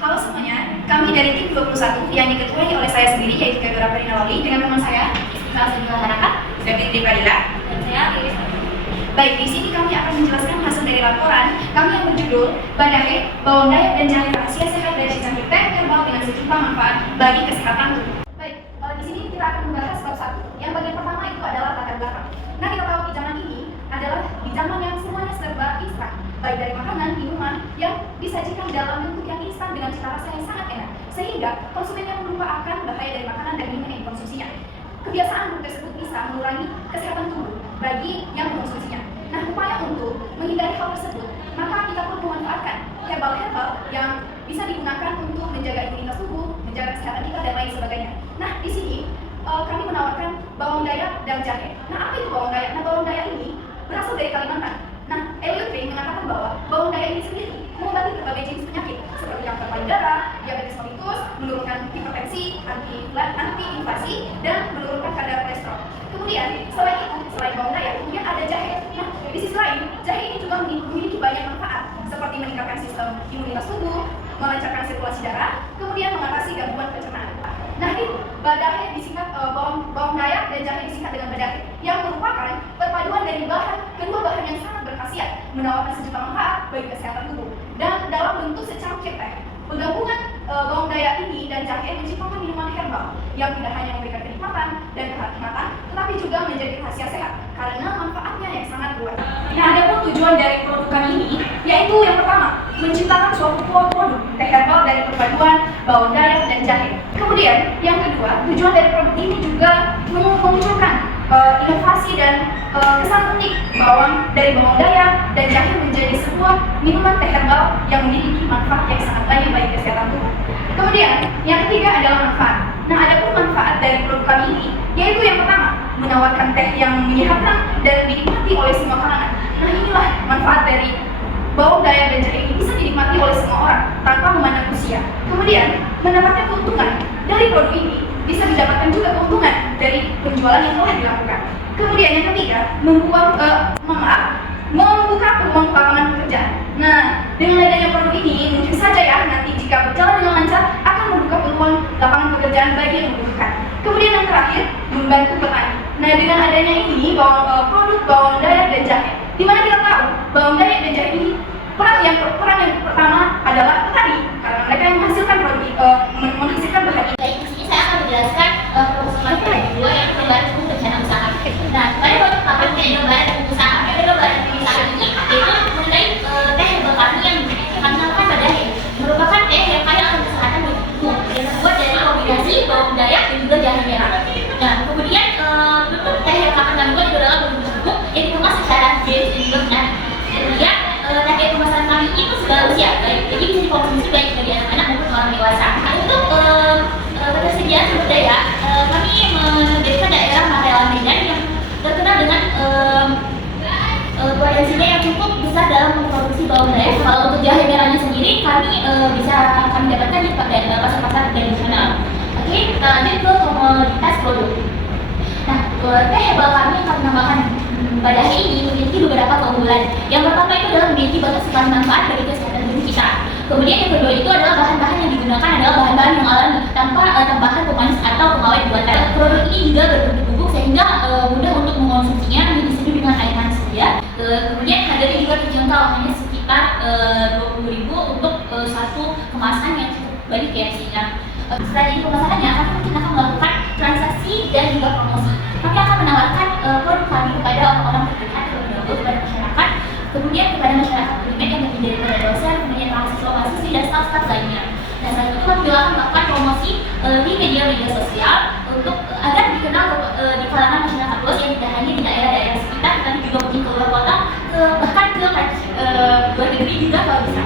Halo semuanya, kami dari tim 21 yang diketuai oleh saya sendiri yaitu Kegara Perina Loli dengan teman saya Salah satu masyarakat, David Pradila dan saya Iris. Baik, di sini kami akan menjelaskan hasil dari laporan kami yang berjudul Badahe, Bawang Dayak dan Jahe Rahasia Sehat dari Cicangkir Teh Herbal dengan sejumlah manfaat bagi kesehatan tubuh. Baik, di sini kita akan membahas bab 1. Yang bagian pertama itu adalah latar belakang. Nah, kita tahu di zaman ini adalah di zaman yang semuanya serba instan, baik dari makanan, minuman yang disajikan dalam bentuk yang instan dengan cita rasa yang sangat enak, sehingga konsumen yang lupa akan bahaya dari makanan dan minuman yang dikonsumsinya. Kebiasaan buruk tersebut bisa mengurangi kesehatan tubuh bagi yang mengonsumsinya. Nah, upaya untuk menghindari hal tersebut, maka kita pun memanfaatkan herbal-herbal yang bisa digunakan untuk menjaga imunitas tubuh, menjaga kesehatan kita dan lain sebagainya. Nah, di sini kami menawarkan bawang dayak dan jahe. Nah, apa itu bawang dayak? Nah, bawang dayak ini berasal dari Kalimantan. Nah, Elliot Ray mengatakan bahwa bawang dayak ini sendiri mengobati berbagai jenis penyakit seperti kanker payudara, diabetes mellitus, menurunkan hipertensi, anti-inflasi, dan menurunkan kadar kolesterol. Kemudian, selain bawang dayak, kemudian ada jahe. Nah, di sisi lain, jahe ini juga memiliki banyak manfaat seperti meningkatkan sistem imunitas tubuh, melancarkan sirkulasi darah, kemudian mengatasi gangguan pencernaan. Nah, ini badahe disingkat bawang dayak dan jahe disingkat dengan badahe, yang merupakan perpaduan dari kedua bahan yang sangat berkhasiat, menawarkan sejumlah manfaat bagi kesehatan tubuh dan dalam bentuk secangkir teh. Penggabungan bawang dayak ini dan jahe menciptakan minuman herbal yang tidak hanya memberikan kenikmatan dan kehangatan, tetapi juga menjadi rahasia sehat karena manfaatnya yang sangat luas. Nah, ada pun tujuan dari produk kami ini, yaitu yang pertama, menciptakan suatu produk teh herbal dari perpaduan bawang dayak dan jahe. Kemudian, yang kedua, tujuan dari produk ini juga memunculkan inovasi dan kesan unik dari bawang dayak dan jahe menjadi sebuah minuman teh herbal yang memiliki manfaat yang sangat banyak bagi kesehatan tubuh. Kemudian, yang ketiga adalah manfaat. Nah, ada pun manfaat dari produk kami ini, yaitu yang pertama, menawarkan teh yang menyehatkan dan dinikmati oleh semua kalangan. Nah, inilah manfaat dari bawang dayak dan jahe ini bisa dinikmati oleh semua orang tanpa memandang usia. Kemudian, mendapatkan keuntungan dari produk ini bisa didapatkan juga keuntungan dari penjualan yang telah dilakukan. Kemudian yang ketiga, membuka peluang lapangan pekerjaan. Nah, dengan adanya produk ini mungkin saja ya nanti jika berjalan dengan lancar akan membuka peluang lapangan pekerjaan bagi yang membutuhkan. Kemudian yang terakhir, membantu petani. Nah, dengan adanya ini produk bawang dayak dan jahe, di mana kita tahu bawang dayak dan jahe ini peran yang pertama adalah petani karena mereka yang menghasilkan menghasilkan bahan ini. Baik, di sini saya akan menjelaskan proposal yang kedua yaitu gambaran hukum rencana usaha. Nah, pada produk kami punya gambaran hukum usaha. Gambaran hukum usaha ini yaitu mengenai teh herbal kami yang kami lakukan pada merupakan teh yang kaya akan kesehatan bagi tubuh yang terbuat dari kombinasi bawang dayak dan juga jahe merah. Nah, kemudian bentuk teh yang akan kami buat adalah bentuk bubuk yang dikemas secara jenis dan juga menarik. Kemudian target pemasaran kami itu segala usia, jadi bisa dikonsumsi baik bagi anak-anak maupun orang dewasa. Untuk ketersediaan sumber daya, kami menjadikan daerah Matralan Medan yang terkenal dengan potensinya yang cukup besar dalam memproduksi bawang dayak. Kalau untuk jahe merahnya sendiri, kami bisa kami dapatkan di pasar-pasar tradisional. Oke, kita lanjut ke komoditas produk. Nah, teh herbal kami yang kami namakan badahe ini memiliki beberapa keunggulan. Yang pertama itu adalah memiliki banyak sekali manfaat bagi kesehatan tubuh kita. Kemudian yang kedua itu adalah bahan-bahan yang digunakan adalah bahan-bahan yang alami tanpa tambahan pemanis atau pengawet buatan. Produk ini juga berbentuk bubuk sehingga mudah untuk mengonsumsinya, hanya diseduh dengan air panas saja. Kemudian harganya juga terjangkau, hanya sekitar 20.000 untuk satu kemasan yang cukup banyak ya sehingga setelah jadi pemasarannya mungkin akan melakukan transaksi dan juga promosi. Kami akan menawarkan produk kami kepada orang-orang terdekat kepada masyarakat, kemudian kepada masyarakat primer yang terdiri dari dosen, kemudian mahasiswa-mahasiswi dan staf-staf lainnya. Dan selain itu kami juga akan melakukan promosi di media-media sosial untuk agar dikenal di kalangan masyarakat luas yang tidak hanya di daerah-daerah sekitar, tetapi juga mungkin keluar kota, bahkan ke luar negeri juga kalau bisa.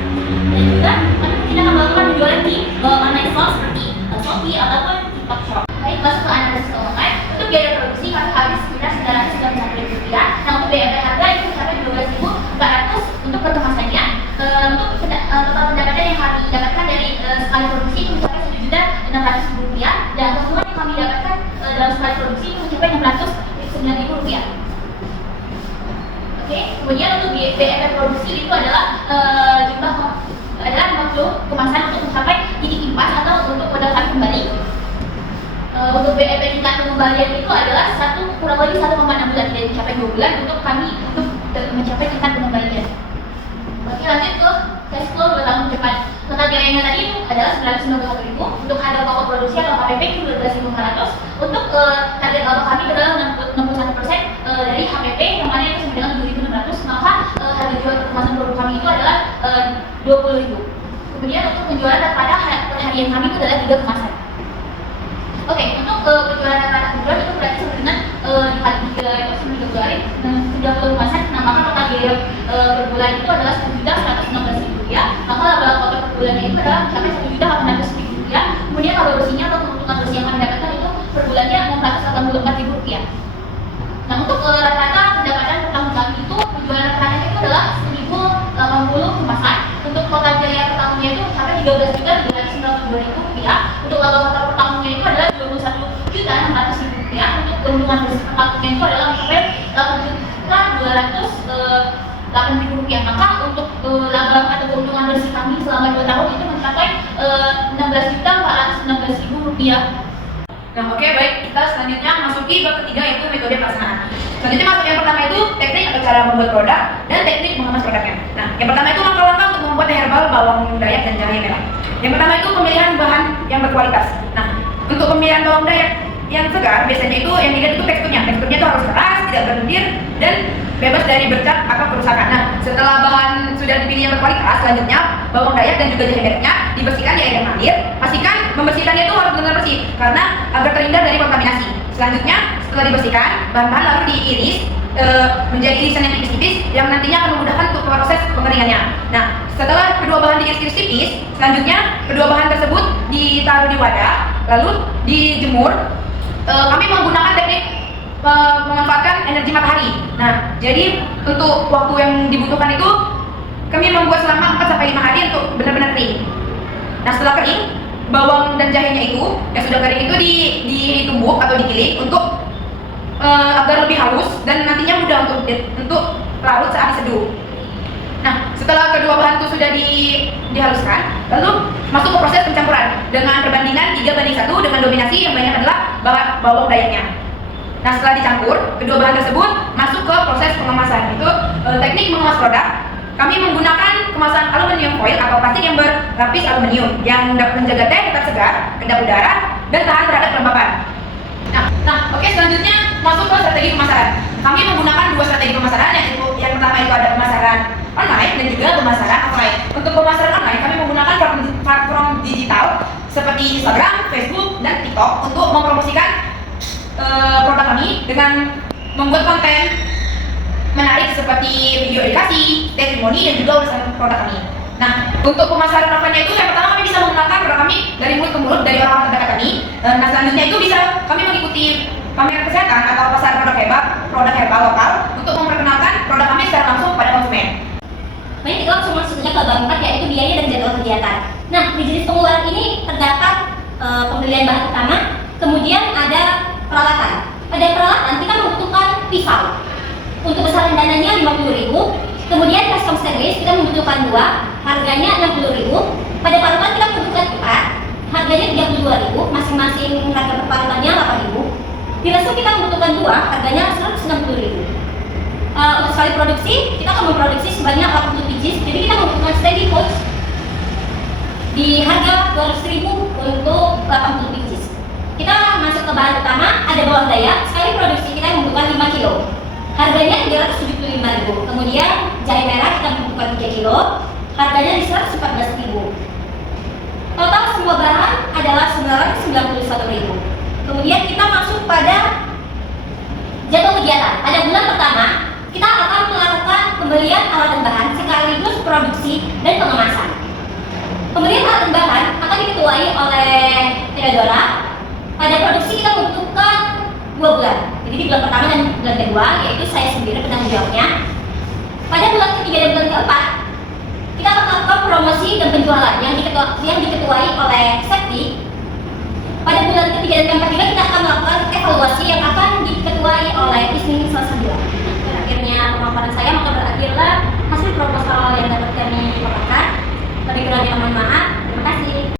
Dan juga kami mungkin akan melakukan penjualan di online store seperti Shopee ataupun TikTok Shop. Baik, masuk ke analisis keuangan. Untuk biaya produksi kami habis sekitar Rp999. Nah, untuk biaya harga itu mencapai Rp12.400 untuk kemasannya. Untuk total pendapatan yang kami dapatkan dari sekali produksi itu mencapai Rp1.600.000 dan keuntungan yang kami dapatkan dalam sekali produksi itu mencapai Rp609.000. Oke, kemudian untuk biaya produksi itu adalah 50 kemasan untuk mencapai kembali. Untuk BEP tingkat pengembalian itu adalah kurang lebih 1,6 bulan, tidak mencapai 2 bulan untuk mencapai tingkat pengembalian. Oke, lanjut ke cash flow 2 tahun ke depan. Total biayanya tadi itu adalah 990.000 untuk harga pokok produksi atau HPP itu 12.500. Untuk target laba kami adalah 61% dari HPP yang mana itu sama dengan 7.600, maka harga jual kemasan produk kami itu adalah 20.000. Kemudian untuk penjualan rata-rata perharian kami itu adalah 3 kemasan. Oke, untuk penjualan rata-rata bulan itu berarti sama dengan dikali 3 itu sama dengan 2 hari 30 kemasan. Nah, maka total biaya per bulan itu adalah 1.116.000 rupiah. Maka laba kotor per bulannya itu adalah mencapai 1.800.000 rupiah. Kemudian laba bersihnya atau keuntungan bersih yang kami dapatkan itu per bulannya 684.000 rupiah. Nah, untuk rata-rata pendapatan per tahun kami itu penjualan rata-ratanya itu adalah 1.080 kemasan. Untuk total biaya per tahunnya itu mencapai 13.292.000 rupiah. Untuk laba kotor per tahunnya itu adalah 21.600.000 rupiah. Untuk keuntungan bersih per tahunnya itu adalah mencapai 8.208.000 rupiah. Maka untuk laba atau keuntungan bersih kami selama 2 tahun itu mencapai 16.416.000 rupiah. Nah, oke, baik, kita selanjutnya masuki bab ketiga yaitu metode pelaksanaan. Selanjutnya masuk yang pertama itu teknik atau cara membuat produk dan teknik mengemas produknya. Nah, yang pertama itu langkah-langkah untuk membuat teh herbal, bawang dayak dan jahe merah. Yang pertama itu pemilihan bahan yang berkualitas. Nah, untuk pemilihan bawang dayak yang segar biasanya itu yang dilihat itu teksturnya. Teksturnya itu harus keras, tidak berlendir dan bebas dari bercak atau kerusakan. Nah, setelah bahan sudah dipilih yang berkualitas, selanjutnya bawang dayak dan juga jahe merahnya dibersihkan di air yang mengalir. Pastikan membersihkannya itu harus benar-benar bersih karena agar terhindar dari kontaminasi. Selanjutnya, setelah dibersihkan, bahan-bahan lalu diiris menjadi irisan yang tipis-tipis yang nantinya akan memudahkan untuk proses pengeringannya. Nah, setelah kedua bahan diiris tipis, selanjutnya kedua bahan tersebut ditaruh di wadah lalu dijemur. Kami menggunakan teknik memanfaatkan energi matahari. Nah, jadi untuk waktu yang dibutuhkan itu kami membuat selama 4-5 hari untuk benar-benar kering. Nah, setelah kering, bawang dan jahenya itu yang sudah kering itu ditumbuk atau digiling untuk agar lebih halus dan nantinya mudah untuk larut saat diseduh. Nah, setelah kedua bahan itu sudah dihaluskan, lalu masuk ke proses pencampuran dengan perbandingan 3:1 dengan dominasi yang banyak adalah bawang dayaknya. Nah, setelah dicampur, kedua bahan tersebut masuk ke proses pengemasan. Itu teknik mengemas produk. Kami menggunakan kemasan aluminium foil atau plastik yang berlapis aluminium yang dapat menjaga teh tetap segar, kedap udara, dan tahan terhadap kelembapan. Nah, oke, selanjutnya masuk ke strategi pemasaran. Kami menggunakan 2 strategi pemasaran, yang pertama itu ada pemasaran online dan juga pemasaran offline. Untuk pemasaran online, kami menggunakan platform digital seperti Instagram, Facebook, dan TikTok untuk mempromosikan produk kami dengan membuat konten menarik seperti video edukasi, testimoni, dan juga ulasan produk kami. Nah, untuk pemasaran offline itu yang pertama kami bisa menggunakan produk kami dari mulut ke mulut dari orang-orang terdekat kami. Nah, selanjutnya itu bisa kami mengikuti pameran kesehatan atau pasar produk herbal lokal untuk memperkenalkan produk kami secara langsung kepada konsumen. Baik, kita langsung masuk ke bab 4 yaitu biaya dan jadwal kegiatan. Nah, di jenis pengeluaran ini terdapat pembelian bahan utama, kemudian ada peralatan. Pada peralatan kita membutuhkan pisau. Untuk besaran dananya 50.000. Kemudian custom stainless kita membutuhkan 2, harganya 60.000. Pada parutan kita membutuhkan 4, harganya 32.000, masing-masing harga per parutannya 8.000. Di resto kita membutuhkan 2, harganya 160.000. Untuk sekali produksi kita akan memproduksi sebanyak 80 biji, jadi kita membutuhkan steady pouch di harga 200.000 untuk 80 biji. Kita masuk ke bahan utama, ada bawang dayak. Sekali produksi kita membutuhkan 5 kg. Harganya 375.000. Kemudian jahe merah kita membutuhkan 3 kg. Harganya di 114.000. Total semua bahan adalah 991.000. Kemudian kita masuk pada jadwal kegiatan. Pada bulan pertama kita akan melakukan pembelian alat dan bahan sekaligus produksi dan pengemasan. Pembelian alat dan bahan akan diketuai oleh Theodora. Pada produksi kita membutuhkan 2 bulan. Jadi di bulan pertama dan bulan kedua, yaitu saya sendiri penanggung jawabnya. Pada bulan ketiga dan bulan keempat, kita akan melakukan promosi dan penjualan yang diketuai oleh Septi. Pada bulan ketiga dan keempat juga kita akan melakukan evaluasi yang akan diketuai oleh Isnin Salsabila. Akhirnya pemaparan saya, maka berakhirlah hasil proposal yang dapat kami paparkan. Lebih kurangnya mohon maaf. Terima kasih.